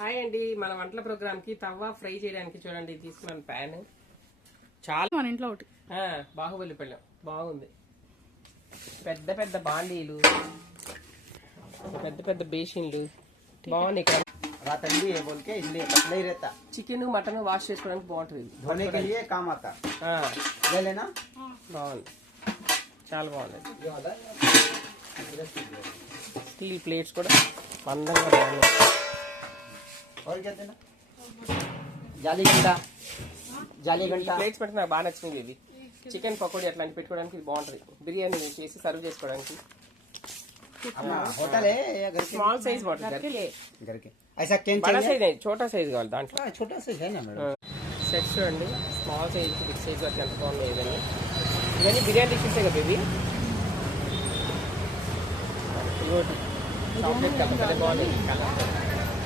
Hi అండి, మన వంటల ప్రోగ్రామ్ కి తవ్వ ఫ్రై చేయడానికి చూడండి తీసుకున్నాను ప్యాన్. చాలా మన ఇంట్లో ఒకటి బాహుబలి పళ్ళెం బాగుంది. పెద్ద పెద్ద బాండీలు, పెద్ద పెద్ద బేసిన్లు బాగుంది. ఇక్కడ చికెన్ మటన్ వాష్ చేసుకోవడానికి బాగుంటుంది. బాగుంది, చాలా బాగుంది. స్టీల్ ప్లేట్స్ కూడా అందంగా బాగున్నాయి. ప్లేట్స్ పెట్టి నాకు బాగా నచ్చినవి ఇవి. చికెన్ పకోడీ అట్లాంటి పెట్టుకోవడానికి ఇది బాగుంటుంది. బిర్యానీ చేసి సర్వ్ చేసుకోవడానికి. స్మాల్ సైజ్ బాగుంటుంది. బడా సైజ్ చోటా సైజ్ కావాలి దాంట్లో. సెట్స్ చూడండి, స్మాల్ సైజ్ బిగ్ సైజ్ వరకు ఎంత బాగున్నాయి. ఇవన్నీ బిర్యానీ డిషెస్ కదా బేబీ. చాక్లెట్ బాగుంది కలర్.